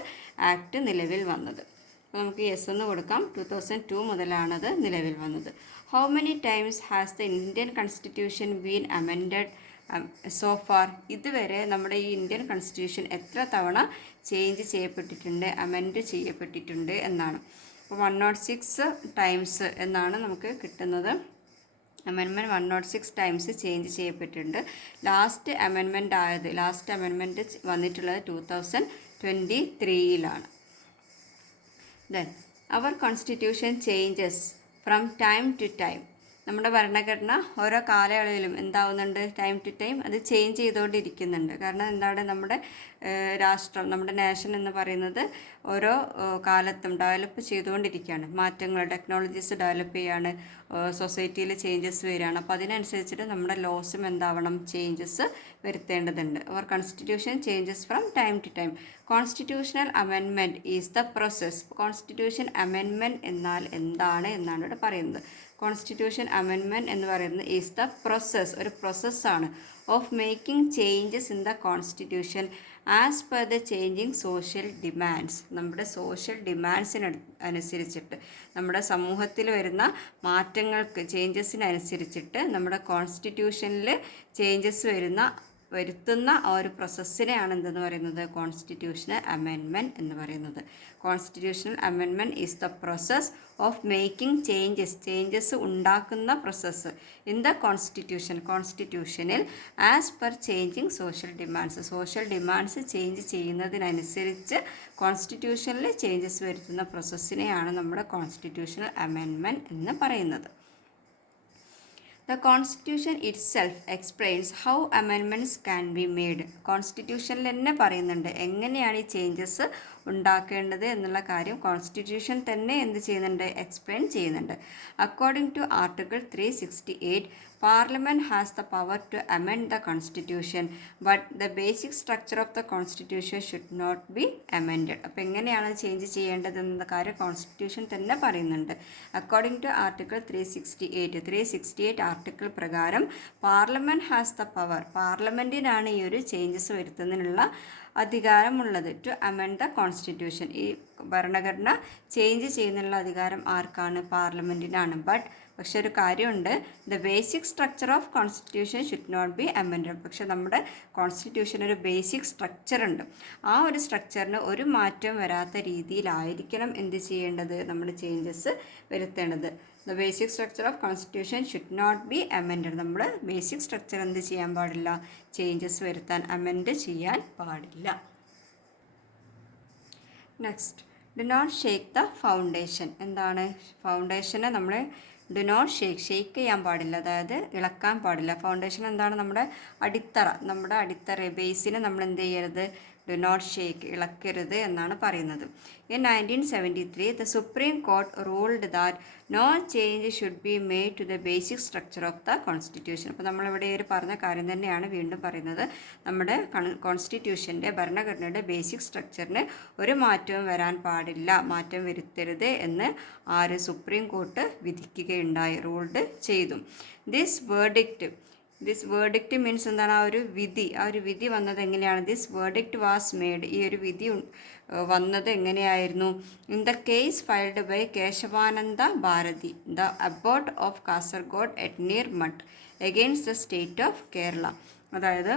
ആക്ട് നിലവിൽ വന്നത്. അപ്പോൾ നമുക്ക് യെസ് എന്ന് കൊടുക്കാം. 2002 മുതലാണത് നിലവിൽ വന്നത്. How many times has the Indian constitution been amended so far? ഇതുവരെ നമ്മുടെ ഈ ഇന്ത്യൻ കോൺസ്റ്റിറ്റ്യൂഷൻ എത്ര തവണ ചേഞ്ച് ചെയ്യപ്പെട്ടിട്ടുണ്ട്, അമെൻഡ് ചെയ്യപ്പെട്ടിട്ടുണ്ട് എന്നാണ്. അപ്പോൾ 106 ടൈംസ് എന്നാണ് നമുക്ക് കിട്ടുന്നത്. അമെൻമെൻറ്റ് 106 ടൈംസ് ചേഞ്ച് ചെയ്യപ്പെട്ടിട്ടുണ്ട്. ലാസ്റ്റ് അമെൻമെൻറ്റ് വന്നിട്ടുള്ളത് 2023-ലാണ്. Then our constitution changes from time to time. നമ്മുടെ ഭരണഘടന ഓരോ കാലയളവിലും എന്താവുന്നുണ്ട്, ടൈം ടു ടൈം അത് ചേഞ്ച് ചെയ്തുകൊണ്ടിരിക്കുന്നുണ്ട്. കാരണം എന്താണ്, നമ്മുടെ രാഷ്ട്രം, നമ്മുടെ നേഷൻ എന്ന് പറയുന്നത് ഓരോ കാലത്തും ഡെവലപ്പ് ചെയ്തുകൊണ്ടിരിക്കുകയാണ്. മാറ്റങ്ങൾ, ടെക്നോളജീസ് ഡെവലപ്പ് ചെയ്യുകയാണ്, സൊസൈറ്റിയിൽ ചേഞ്ചസ് വരികയാണ്. അപ്പോൾ അതിനനുസരിച്ചിട്ട് നമ്മുടെ ലോസും എന്താവണം, ചേഞ്ചസ് വരുത്തേണ്ടതുണ്ട്. Our constitution changes from time to time. Constitutional amendment is the process. Constitution amendment എന്നാൽ എന്താണ് എന്നാണ് ഇവിടെ പറയുന്നത്. കോൺസ്റ്റിറ്റ്യൂഷൻ അമെൻമെൻറ്റ് എന്ന് പറയുന്നത് ഈസ് ദ പ്രോസസ്, ഒരു പ്രോസസ്സാണ് of making changes in the constitution as per the changing social demands. നമ്മുടെ സോഷ്യൽ ഡിമാൻഡ്സിന് അനുസരിച്ചിട്ട്, നമ്മുടെ സമൂഹത്തിൽ വരുന്ന മാറ്റങ്ങൾക്ക്, ചേഞ്ചസിനനുസരിച്ചിട്ട് നമ്മുടെ കോൺസ്റ്റിറ്റ്യൂഷനിൽ ചേഞ്ചസ് വരുത്തുന്ന ആ ഒരു പ്രോസസ്സിനെയാണ് എന്തെന്ന് പറയുന്നത്, കോൺസ്റ്റിറ്റ്യൂഷണൽ അമെൻമെൻറ്റ് എന്ന് പറയുന്നത്. Constitutional amendment is the process of making changes ഉണ്ടാക്കുന്ന പ്രോസസ്സ് ഇൻ ദ കോൺസ്റ്റിറ്റ്യൂഷനിൽ as per changing social demands change ചെയ്യുന്നതിനനുസരിച്ച് കോൺസ്റ്റിറ്റ്യൂഷനിൽ ചേഞ്ചസ് വരുത്തുന്ന പ്രോസസ്സിനെയാണ് നമ്മുടെ കോൺസ്റ്റിറ്റ്യൂഷണൽ അമെൻമെൻറ്റ് എന്ന് പറയുന്നത്. The Constitution itself explains how amendments can be made. കോൺസ്റ്റിറ്റ്യൂഷനിൽ തന്നെ പറയുന്നുണ്ട് എങ്ങനെയാണ് ഈ ചേഞ്ചസ് ഉണ്ടാക്കേണ്ടത് എന്നുള്ള കാര്യം കോൺസ്റ്റിറ്റ്യൂഷൻ തന്നെ എന്ത് ചെയ്യുന്നുണ്ട്, എക്സ്പ്ലെയിൻ ചെയ്യുന്നുണ്ട്. According to article 368, Parliament has the power to amend the Constitution, but the basic structure of the Constitution should not be amended. അപ്പോൾ എങ്ങനെയാണ് ചേഞ്ച് ചെയ്യേണ്ടതെന്ന കാര്യം കോൺസ്റ്റിറ്റ്യൂഷൻ തന്നെ പറയുന്നുണ്ട്. അക്കോർഡിംഗ് ടു ആർട്ടിക്കിൾ 368 ആർട്ടിക്കിൾ പ്രകാരം പാർലമെൻറ്റ് ഹാസ് ദ പവർ, പാർലമെൻറ്റിനാണ് ഈ ഒരു changes വരുത്തുന്നതിനുള്ള അധികാരമുള്ളത്. ടു അമെൻഡ് ദ കോൺസ്റ്റിറ്റ്യൂഷൻ, ഈ ഭരണഘടന ചേഞ്ച് ചെയ്യുന്നതിനുള്ള അധികാരം ആർക്കാണ്, പാർലമെൻറ്റിനാണ്. പക്ഷെ ഒരു കാര്യമുണ്ട്, the basic structure of constitution should not be amended. പക്ഷെ നമ്മുടെ കോൺസ്റ്റിറ്റ്യൂഷൻ ഒരു ബേസിക് സ്ട്രക്ചർ ഉണ്ട്. ആ ഒരു സ്ട്രക്ചറിന് ഒരു മാറ്റവും വരാത്ത രീതിയിലായിരിക്കണം എന്ത് ചെയ്യേണ്ടത്, നമ്മൾ ചേഞ്ചസ് വരുത്തേണ്ടത്. The basic structure of constitution should not be amended. നമ്മൾ ബേസിക് സ്ട്രക്ചർ എന്ത് ചെയ്യാൻ പാടില്ല, ചേഞ്ചസ് വരുത്താൻ, അമെൻഡ് ചെയ്യാൻ പാടില്ല. Next, do not shake the foundation. എന്താണ് ഫൗണ്ടേഷനെ നമ്മൾ ഡു നോട്ട് ഷേക്ക് ചെയ്യാൻ പാടില്ല, അതായത് ഇളക്കാൻ പാടില്ല. ഫൗണ്ടേഷൻ എന്താണ്, നമ്മുടെ അടിത്തറ ബേസിനെ നമ്മൾ എന്ത് ചെയ്യരുത്, ഡു നോട്ട് ഷേക്ക്, ഇളക്കരുത് എന്നാണ് പറയുന്നത്. In 1973, the Supreme Court ruled that no change should be made to the basic structure of the Constitution. അപ്പോൾ നമ്മളിവിടെ ഒരു പറഞ്ഞ കാര്യം തന്നെയാണ് വീണ്ടും പറയുന്നത്. നമ്മുടെ കോൺസ്റ്റിറ്റ്യൂഷൻ്റെ, ഭരണഘടനയുടെ ബേസിക് സ്ട്രക്ചറിന് ഒരു മാറ്റവും വരാൻ പാടില്ല, മാറ്റം വരുത്തരുത് എന്ന് സുപ്രീം കോർട്ട് വിധിക്കുകയുണ്ടായി, റൂൾഡ് ചെയ്തു. ദിസ് വേർഡിക്റ്റ് മീൻസ് എന്താണ്, ആ ഒരു വിധി വന്നത് എങ്ങനെയാണ്, ദിസ് വേർഡിക്റ്റ് വാസ് മെയ്ഡ്, ഈ ഒരു വിധി വന്നത് എങ്ങനെയായിരുന്നു, in the case filed by Kesavananda Bharati, the abbot of Kasaragod at near mutt against the state of Kerala. അതായത്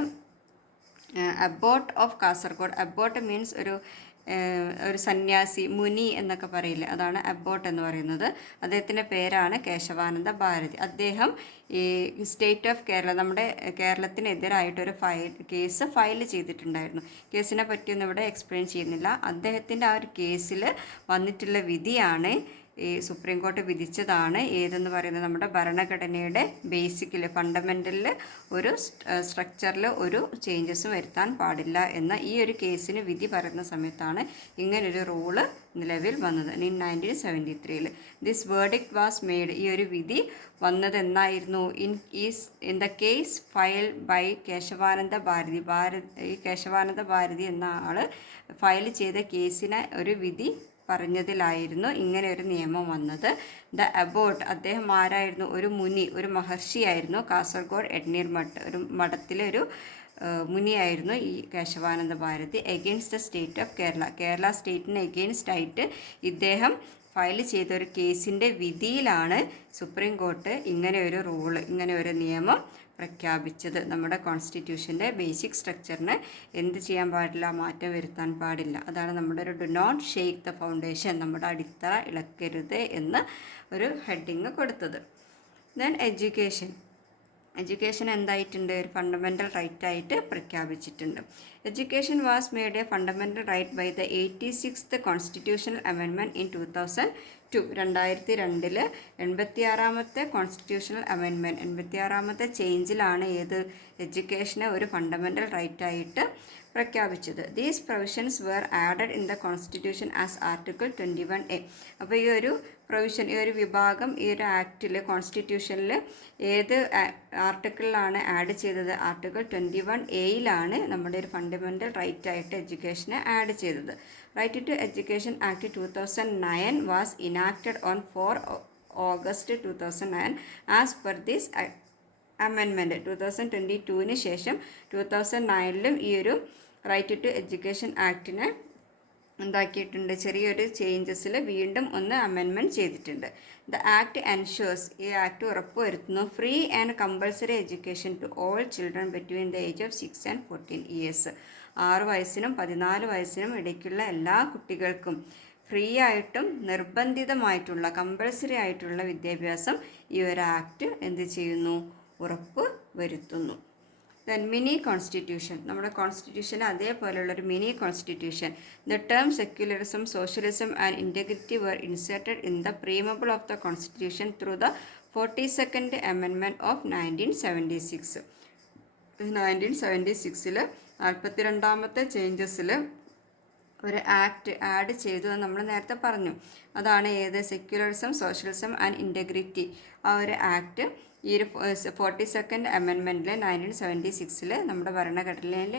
abbot of Kasaragod, abbot means ഒരു ഒരു സന്യാസി, മുനി എന്നൊക്കെ പറയില്ലേ, അതാണ് അബോട്ട് എന്ന് പറയുന്നത്. അദ്ദേഹത്തിൻ്റെ പേരാണ് കേശവാനന്ദ ഭാരതി. അദ്ദേഹം ഈ സ്റ്റേറ്റ് ഓഫ് കേരള, നമ്മുടെ കേരളത്തിനെതിരായിട്ടൊരു കേസ് ഫയൽ ചെയ്തിട്ടുണ്ടായിരുന്നു. കേസിനെ പറ്റിയൊന്നും ഇവിടെ എക്സ്പ്ലെയിൻ ചെയ്യുന്നില്ല. അദ്ദേഹത്തിൻ്റെ ആ ഒരു കേസിൽ വന്നിട്ടുള്ള വിധിയാണ് ഈ സുപ്രീം കോടതി വിധിച്ചതാണ് ഏതെന്ന് പറയുന്നത്, നമ്മുടെ ഭരണഘടനയുടെ ബേസിക്കിൽ, ഫണ്ടമെൻ്റലിൽ ഒരു സ്ട്രക്ചറിൽ ഒരു ചേഞ്ചസും വരുത്താൻ പാടില്ല എന്ന ഈ ഒരു കേസിന് വിധി പറയുന്ന സമയത്താണ് ഇങ്ങനൊരു റൂള് നിലവിൽ വന്നത് in 1973. This verdict was made, ഈ ഒരു വിധി വന്നത് എന്നായിരുന്നു, in the case file by Kesavananda Bharati. ഈ കേശവാനന്ദ ഭാരതി എന്ന ആൾ ഫയൽ ചെയ്ത കേസിന് ഒരു വിധി പറഞ്ഞതിലായിരുന്നു ഇങ്ങനെ ഒരു നിയമം വന്നത്. ദ അബോട്ട്, അദ്ദേഹം ആരായിരുന്നു? ഒരു മുനി, ഒരു മഹർഷിയായിരുന്നു. കാസർഗോഡ് എഡ്നീർ മഠ്, ഒരു മഠത്തിലെ ഒരു മുനിയായിരുന്നു ഈ Kesavananda Bharati. Against the state of Kerala, Kerala സ്റ്റേറ്റിന് എഗെയിൻസ്റ്റ് ആയിട്ട് ഇദ്ദേഹം ഫയൽ ചെയ്ത ഒരു കേസിൻ്റെ വിധിയിലാണ് സുപ്രീം കോർട്ട് ഇങ്ങനെ ഒരു റൂള്, ഇങ്ങനെ ഒരു നിയമം പ്രഖ്യാപിച്ചത്. നമ്മുടെ കോൺസ്റ്റിറ്റ്യൂഷൻ്റെ ബേസിക് സ്ട്രക്ചറിന് എന്ത് ചെയ്യാൻ പാടില്ല? മാറ്റം വരുത്താൻ പാടില്ല. അതാണ് നമ്മുടെ ഒരു do not shake the foundation, നമ്മുടെ അടിത്തറ ഇളക്കരുത് എന്ന് ഒരു ഹെഡിങ് കൊടുത്തത്. ദെൻ എഡ്യൂക്കേഷൻ എന്തായിട്ടുണ്ട്? ഒരു ഫണ്ടമെൻ്റൽ റൈറ്റ് ആയിട്ട് പ്രഖ്യാപിച്ചിട്ടുണ്ട്. Education was made a fundamental right by the 86th constitutional amendment in 2002. 2002 86ാമത്തെ കോൺസ്റ്റിറ്റ്യൂഷണൽ അമെൻമെൻറ്റ്, 86ാമത്തെ ചേഞ്ചിലാണ് ഏത് എഡ്യൂക്കേഷനെ ഒരു ഫണ്ടമെൻ്റൽ റൈറ്റ് ആയിട്ട് പ്രഖ്യാപിച്ചത്. These provisions were added in the constitution as article 21A. അപ്പോൾ ഈ ഒരു പ്രൊവിഷൻ, ഈ ഒരു വിഭാഗം ഈ ഒരു ആക്റ്റിൽ, കോൺസ്റ്റിറ്റ്യൂഷനിൽ ഏത് ആർട്ടിക്കിളിലാണ് ആഡ് ചെയ്തത്? ആർട്ടിക്കിൾ 21A നമ്മുടെ ഒരു ഫണ്ടമെൻ്റൽ റൈറ്റ് ആയിട്ട് എഡ്യൂക്കേഷനെ ആഡ് ചെയ്തത്. Right to education act 2009 was enacted on 4 August 2009. As per this amendment 2022 ശേഷം 2009 ഈ ഒരു റൈറ്റ് ടു എഡ്യൂക്കേഷൻ ആക്ടിനെ എന്താക്കിയിട്ടുണ്ട്? ചെറിയൊരു ചേഞ്ചസിൽ വീണ്ടും ഒന്ന് അമെൻമെൻറ്റ് ചെയ്തിട്ടുണ്ട്. ദ ആക്ട് എൻഷുവേഴ്സ്, ഈ ആക്ട് ഉറപ്പുവരുത്തുന്നു free and compulsory education to all children between the age of 6 and 14 years. 6 വയസ്സിനും 14 വയസ്സിനും ഇടയ്ക്കുള്ള എല്ലാ കുട്ടികൾക്കും ഫ്രീ ആയിട്ടും നിർബന്ധിതമായിട്ടുള്ള, കമ്പൾസറി ആയിട്ടുള്ള വിദ്യാഭ്യാസം ഈ ഒരു ആക്ട് എന്ത് ചെയ്യുന്നു? ഉറപ്പ് വരുത്തുന്നു. ദെൻ മിനി കോൺസ്റ്റിറ്റ്യൂഷൻ, നമ്മുടെ കോൺസ്റ്റിറ്റ്യൂഷൻ അതേപോലെയുള്ളൊരു mini constitution. The term secularism, socialism and integrity were inserted in the preamble of the constitution through the 42nd amendment of 1976. 1976 42ാമത്തെ ചേഞ്ചസിൽ ഒരു ആക്ട് ആഡ് ചെയ്തു എന്ന് നമ്മൾ നേരത്തെ പറഞ്ഞു. അതാണ് ഏത്? Secularism, socialism and integrity. ആ ഒരു ആക്ട് ഈ ഒരു 42nd അമെൻമെൻറ്റിൽ 1976 നമ്മുടെ ഭരണഘടനയിൽ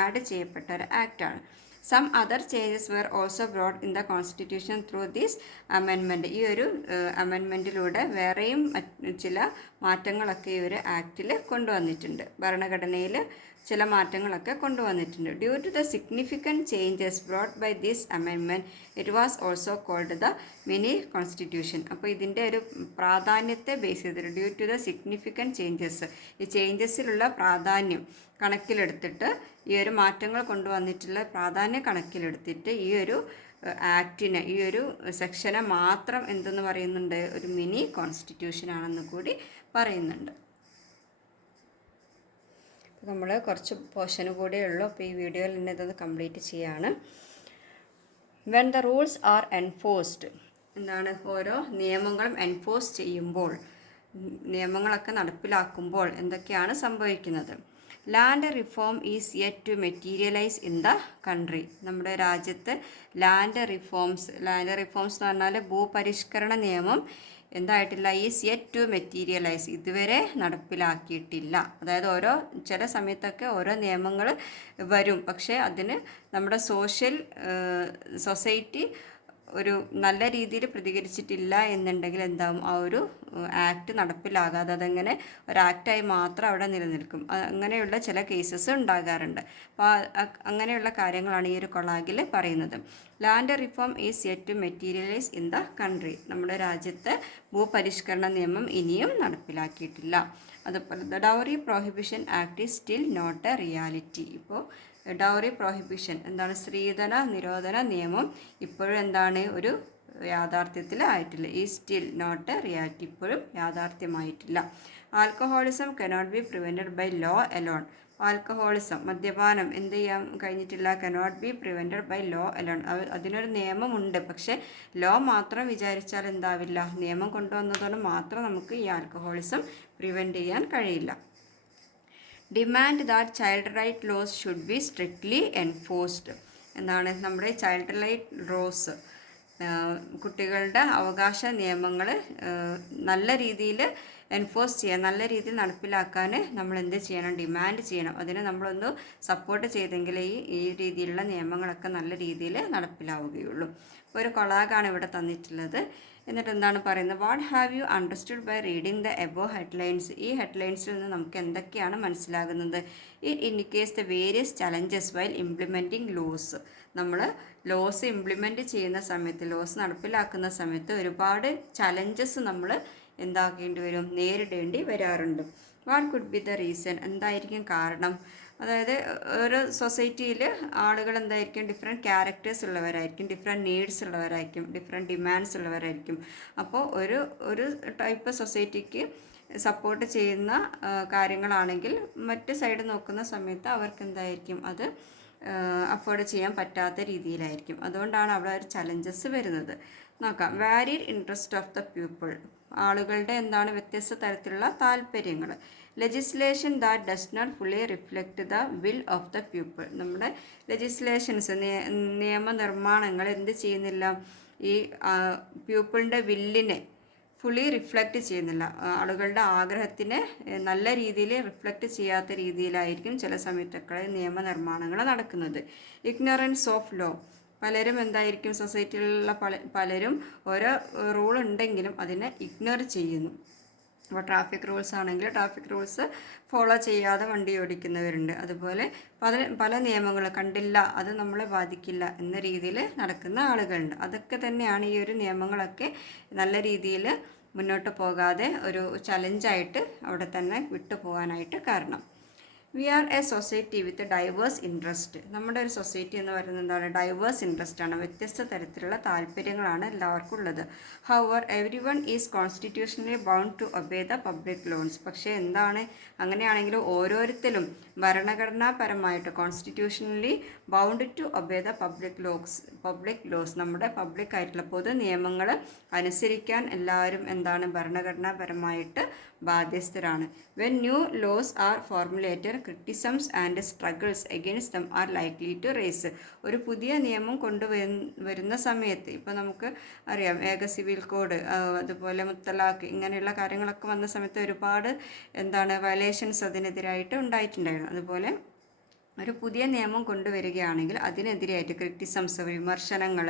ആഡ് ചെയ്യപ്പെട്ട ഒരു ആക്റ്റാണ്. Some other changes were also brought in the constitution through this amendment. ഈ ഒരു അമെൻമെൻറ്റിലൂടെ വേറെയും ചില മാറ്റങ്ങളൊക്കെ ഈ ഒരു ആക്റ്റിൽ കൊണ്ടുവന്നിട്ടുണ്ട്. ഭരണഘടനയിൽ ചില മാറ്റങ്ങളൊക്കെ കൊണ്ടുവന്നിട്ടുണ്ട്. Due to the significant changes brought by this amendment it was also called the mini constitution. അപ്പോൾ ഇതിൻ്റെ ഒരു പ്രാധാന്യത്തെ ബേസ് ചെയ്തിട്ട്, due to the significant changes, ഈ ചേഞ്ചസിലുള്ള പ്രാധാന്യം കണക്കിലെടുത്തിട്ട്, ഈ ഒരു മാറ്റങ്ങൾ കൊണ്ടുവന്നിട്ടുള്ള പ്രാധാന്യം കണക്കിലെടുത്തിട്ട് ഈ ഒരു ആക്ടിനെ, ഈ ഒരു സെക്ഷനെ മാത്രം എന്തെന്ന് പറയുന്നുണ്ട്? ഒരു മിനി കോൺസ്റ്റിറ്റ്യൂഷനാണെന്ന് കൂടി പറയുന്നുണ്ട്. നമ്മൾ കുറച്ച് പോർഷന് കൂടിയേ ഉള്ളൂ. അപ്പോൾ ഈ വീഡിയോയിൽ തന്നെ ഇതൊന്ന് കംപ്ലീറ്റ് ചെയ്യാണ്. When the rules are enforced, എന്താണ്? ഓരോ നിയമങ്ങളും എൻഫോഴ്സ് ചെയ്യുമ്പോൾ, നിയമങ്ങളൊക്കെ നടപ്പിലാക്കുമ്പോൾ എന്തൊക്കെയാണ് സംഭവിക്കുന്നത്? Land reform is yet to materialise in the country. നമ്മുടെ രാജ്യത്ത് ലാൻഡ് റിഫോംസ് എന്ന് പറഞ്ഞാൽ ഭൂപരിഷ്കരണ നിയമം എന്തായിട്ടില്ല? ഈസ് യെറ്റ് ടു മെറ്റീരിയലൈസ്, ഇതുവരെ നടപ്പിലാക്കിയിട്ടില്ല. അതായത് ചില സമയത്തൊക്കെ ഓരോ നിയമങ്ങൾ വരും, പക്ഷേ അതിന് നമ്മുടെ സൊസൈറ്റി ഒരു നല്ല രീതിയിൽ പ്രതികരിച്ചിട്ടില്ല എന്നുണ്ടെങ്കിൽ എന്താവും? ആ ഒരു ആക്ട് നടപ്പിലാകാതെ അതങ്ങനെ ഒരു ആക്റ്റായി മാത്രം അവിടെ നിലനിൽക്കും. അങ്ങനെയുള്ള ചില കേസസ് ഉണ്ടാകാറുണ്ട്. അപ്പോൾ അങ്ങനെയുള്ള കാര്യങ്ങളാണ് ഈ ഒരു കൊളാഗിൽ പറയുന്നത്. Land reform is yet to materialise in the country. നമ്മുടെ രാജ്യത്ത് ഭൂപരിഷ്കരണ നിയമം ഇനിയും നടപ്പിലാക്കിയിട്ടില്ല. അതുപോലെ the dowry prohibition act is still not a reality. ഇപ്പോൾ ഡൗറി പ്രോഹിബിഷൻ എന്താണ്, സ്ത്രീധന നിരോധന നിയമം ഇപ്പോഴും എന്താണ്, ഒരു യാഥാർത്ഥ്യത്തിൽ ആയിട്ടില്ല. ഈ സ്റ്റിൽ നോട്ട് റിയാലിറ്റി, ഇപ്പോഴും യാഥാർത്ഥ്യമായിട്ടില്ല. Alcoholism cannot be prevented by law alone. Alcoholism, മദ്യപാനം എന്ത് ചെയ്യാൻ കഴിഞ്ഞിട്ടില്ല, cannot be prevented by law alone. അതിനൊരു നിയമമുണ്ട്, പക്ഷേ ലോ മാത്രം വിചാരിച്ചാൽ എന്താവില്ല, നിയമം കൊണ്ടുവന്നതുകൊണ്ട് മാത്രം നമുക്ക് ഈ ആൽക്കഹോളിസം പ്രിവെൻറ്റ് ചെയ്യാൻ കഴിയില്ല. Demand that child right laws should be strictly enforced. എന്താണ് നമ്മുടെ ചൈൽഡ് റൈറ്റ് ലോസ്, കുട്ടികളുടെ അവകാശ നിയമങ്ങൾ നല്ല രീതിയിൽ എൻഫോഴ്സ് ചെയ്യാൻ, നല്ല രീതിയിൽ നടപ്പിലാക്കാൻ നമ്മൾ എന്ത് ചെയ്യണം, ഡിമാൻഡ് ചെയ്യണം. അതിന് നമ്മളൊന്ന് സപ്പോർട്ട് ചെയ്തെങ്കിലേ ഈ രീതിയിലുള്ള നിയമങ്ങളൊക്കെ നല്ല രീതിയിൽ നടപ്പിലാവുകയുള്ളൂ. ഇപ്പോൾ ഒരു കൊളാഗാണ് ഇവിടെ തന്നിട്ടുള്ളത്. എന്നിട്ട് എന്താണ് പറയുന്നത്, what have you understood by reading the above headlines. ഈ ഹെഡ്ലൈൻസിൽ നിന്ന് നമുക്ക് എന്തൊക്കെയാണ് മനസ്സിലാകുന്നത്? It indicates the various challenges while implementing laws. നമ്മൾ ലോസ് ഇംപ്ലിമെൻറ്റ് ചെയ്യുന്ന സമയത്ത്, ലോസ് നടപ്പിലാക്കുന്ന സമയത്ത് ഒരുപാട് ചലഞ്ചസ് നമ്മൾ എന്താക്കേണ്ടി വരും, നേരിടേണ്ടി വരാറുണ്ട്. What could be the reason, എന്തായിരിക്കും കാരണം? അതായത് ഒരു സൊസൈറ്റിയിൽ ആളുകൾ എന്തായിരിക്കും, ഡിഫറെൻറ്റ് ക്യാരക്ടേഴ്സ് ഉള്ളവരായിരിക്കും, ഡിഫറെൻറ്റ് നീഡ്സ് ഉള്ളവരായിരിക്കും, ഡിഫറെൻറ്റ് ഡിമാൻഡ്സ് ഉള്ളവരായിരിക്കും. അപ്പോൾ ഒരു ടൈപ്പ് സൊസൈറ്റിക്ക് സപ്പോർട്ട് ചെയ്യുന്ന കാര്യങ്ങളാണെങ്കിൽ മറ്റ് സൈഡ് നോക്കുന്ന സമയത്ത് അവർക്ക് എന്തായിരിക്കും, അത് അഫോർഡ് ചെയ്യാൻ പറ്റാത്ത രീതിയിലായിരിക്കും. അതുകൊണ്ടാണ് അവിടെ ഒരു ചലഞ്ചസ് വരുന്നത്. നോക്കാം, varied interest of the people. ആളുകളുടെ എന്താണ് വ്യത്യസ്ത തരത്തിലുള്ള താല്പര്യങ്ങൾ. Legislation that does not fully reflect the will of the people. നമ്മുടെ ലെജിസ്ലേഷൻസ്, നിയമനിർമ്മാണങ്ങൾ എന്ത് ചെയ്യുന്നില്ല, ഈ പീപ്പിളിൻ്റെ വില്ലിനെ ഫുള്ളി റിഫ്ലക്റ്റ് ചെയ്യുന്നില്ല. ആളുകളുടെ ആഗ്രഹത്തിനെ നല്ല രീതിയിൽ റിഫ്ലക്റ്റ് ചെയ്യാത്ത രീതിയിലായിരിക്കും ചില സമയത്തൊക്കെ നിയമനിർമ്മാണങ്ങൾ നടക്കുന്നത്. Ignorance of law. പലരും എന്തായിരിക്കും, സൊസൈറ്റിയിലുള്ള പലരും ഓരോ റൂൾ ഉണ്ടെങ്കിലും അതിനെ ഇഗ്നോർ ചെയ്യുന്നു. അപ്പോൾ ട്രാഫിക് റൂൾസ് ആണെങ്കിൽ ട്രാഫിക് റൂൾസ് ഫോളോ ചെയ്യാതെ വണ്ടി ഓടിക്കുന്നവരുണ്ട്. അതുപോലെ പല നിയമങ്ങൾ കണ്ടില്ല, അത് നമ്മളെ ബാധിക്കില്ല എന്ന രീതിയിൽ നടക്കുന്ന ആളുകളുണ്ട്. അതൊക്കെ തന്നെയാണ് ഈ ഒരു നിയമങ്ങളൊക്കെ നല്ല രീതിയിൽ മുന്നോട്ട് പോകാതെ ഒരു ചലഞ്ചായിട്ട് അവിടെ തന്നെ വിട്ടു പോകാനായിട്ട് കാരണം. We are a society with diverse interest. നമ്മുടെ ഒരു സൊസൈറ്റി എന്ന് പറയുന്നത് എന്താണ്, ഡൈവേഴ്സ് ഇൻട്രസ്റ്റ് ആണ്. വ്യത്യസ്ത തരത്തിലുള്ള താല്പര്യങ്ങളാണ് എല്ലാവർക്കും ഉള്ളത്. However everyone is constitutionally bound to obey the public laws. പക്ഷേ എന്താണ്, അങ്ങനെയാണെങ്കിലും ഓരോരുത്തരും ഭരണഘടനാപരമായിട്ട് constitutionally bound to obey the public laws നമ്മുടെ പബ്ലിക് ആയിട്ടുള്ള പൊതു നിയമങ്ങൾ അനുസരിക്കാൻ എല്ലാവരും എന്താണ്, ഭരണഘടനാപരമായിട്ട് ബാധ്യസ്ഥരാണ്. When new laws are formulated, criticisms and struggles against them are likely to raise. ഒരു പുതിയ നിയമം കൊണ്ടുവരുന്ന സമയത്ത്, ഇപ്പോൾ നമുക്ക് അറിയാം ഏക സിവിൽ കോഡ്, അതുപോലെ മുത്തലാഖ്, ഇങ്ങനെയുള്ള കാര്യങ്ങളൊക്കെ വന്ന സമയത്ത് ഒരുപാട് എന്താണ് വയലേഷൻസ് അതിനെതിരായിട്ട് ഉണ്ടായിട്ടുണ്ടായിരുന്നു. അതുപോലെ ഒരു പുതിയ നിയമം കൊണ്ടുവരികയാണെങ്കിൽ അതിനെതിരായിട്ട് ക്രിറ്റിസംസ്, വിമർശനങ്ങൾ,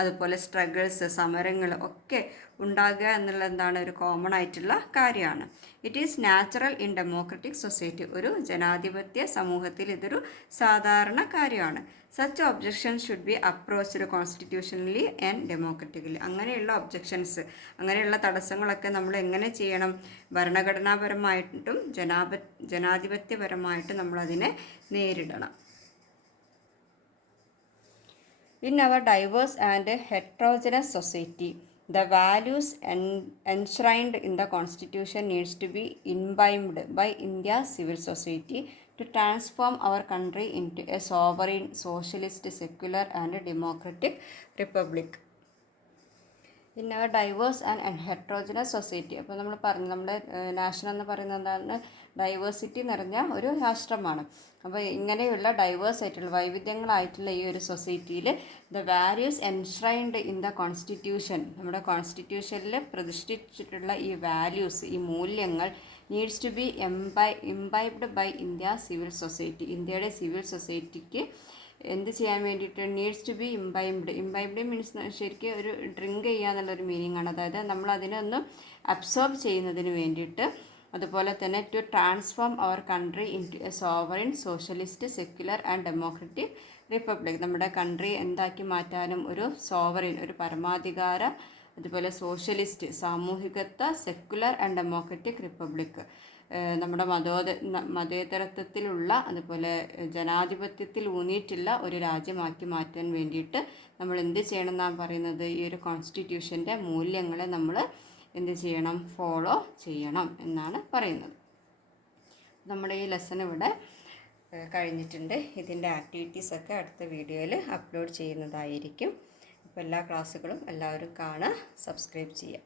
അതുപോലെ സ്ട്രഗിൾസ്, സമരങ്ങൾ ഒക്കെ ഉണ്ടാകുക എന്നുള്ളത് എന്താണ്, ഒരു കോമൺ ആയിട്ടുള്ള കാര്യമാണ്. It is natural in democratic society. ഒരു ജനാധിപത്യ സമൂഹത്തിൽ ഇതൊരു സാധാരണ കാര്യമാണ്. Such objection should be approached constitutionally and democratically. അങ്ങനെയുള്ള ഒബ്ജെക്ഷൻസ്, അങ്ങനെയുള്ള തടസ്സങ്ങളൊക്കെ നമ്മൾ എങ്ങനെ ചെയ്യണം, ഭരണഘടനാപരമായിട്ടും ജനാധിപത്യപരമായിട്ടും നമ്മളതിനെ നേരിടണം. In our diverse and heterogeneous society, the values enshrined in the Constitution needs to be imbibed by India's civil society to transform our country into a sovereign, socialist, secular and democratic republic. In our diverse and heterogeneous society. അപ്പോൾ നമ്മൾ പറഞ്ഞു, നമ്മുടെ nation എന്ന് പറയുന്നത് എന്താണ്, diversity നിറഞ്ഞ ഒരു രാഷ്ട്രമാണ്. അപ്പോൾ ഇങ്ങനെയുള്ള ഡൈവേഴ്സ് ആയിട്ടുള്ള വൈവിധ്യങ്ങളായിട്ടുള്ള ഈ ഒരു സൊസൈറ്റിയിൽ the values enshrined in the constitution, നമ്മുടെ കോൺസ്റ്റിറ്റ്യൂഷനിൽ പ്രതിഷ്ഠിച്ചിട്ടുള്ള ഈ വാല്യൂസ്, ഈ മൂല്യങ്ങൾ needs to be imbibed by India civil society. ഇന്ത്യയുടെ സിവിൽ സൊസൈറ്റിക്ക് എന്ത് ചെയ്യാൻ വേണ്ടിയിട്ട്, needs to be imbibed means ശരിക്കും ഒരു ഡ്രിങ്ക് ചെയ്യുക എന്നുള്ളൊരു മീനിങ് ആണ്. അതായത് നമ്മൾ അതിനൊന്ന് അബ്സോർബ് ചെയ്യുന്നതിന് വേണ്ടിയിട്ട്. അതുപോലെ തന്നെ to transform our country into a sovereign, socialist, secular and democratic republic. നമ്മുടെ കൺട്രി എന്താക്കി മാറ്റാനും ഒരു സോവറിൻ, ഒരു പരമാധികാര, അതുപോലെ സോഷ്യലിസ്റ്റ്, സാമൂഹികത്വ, സെക്യുലർ ആൻഡ് ഡെമോക്രറ്റിക് റിപ്പബ്ലിക് നമ്മുടെ മതേതരത്വത്തിലുള്ള അതുപോലെ ജനാധിപത്യത്തിൽ ഊന്നിയിട്ടുള്ള ഒരു രാജ്യമാക്കി മാറ്റാൻ വേണ്ടിയിട്ട് നമ്മൾ എന്ത് ചെയ്യണം എന്നാണ് പറയുന്നത്? ഈ ഒരു കോൺസ്റ്റിറ്റ്യൂഷൻ്റെ മൂല്യങ്ങളെ നമ്മൾ എന്ത് ചെയ്യണം? ഫോളോ ചെയ്യണം എന്നാണ് പറയുന്നത്. നമ്മുടെ ഈ ലെസൺ ഇവിടെ കഴിഞ്ഞിട്ടുണ്ട്. ഇതിൻ്റെ ആക്ടിവിറ്റീസൊക്കെ അടുത്ത വീഡിയോയിൽ അപ്ലോഡ് ചെയ്യുന്നതായിരിക്കും. അപ്പോൾ എല്ലാ ക്ലാസ്സുകളും എല്ലാവരും കാണുക, സബ്സ്ക്രൈബ് ചെയ്യുക.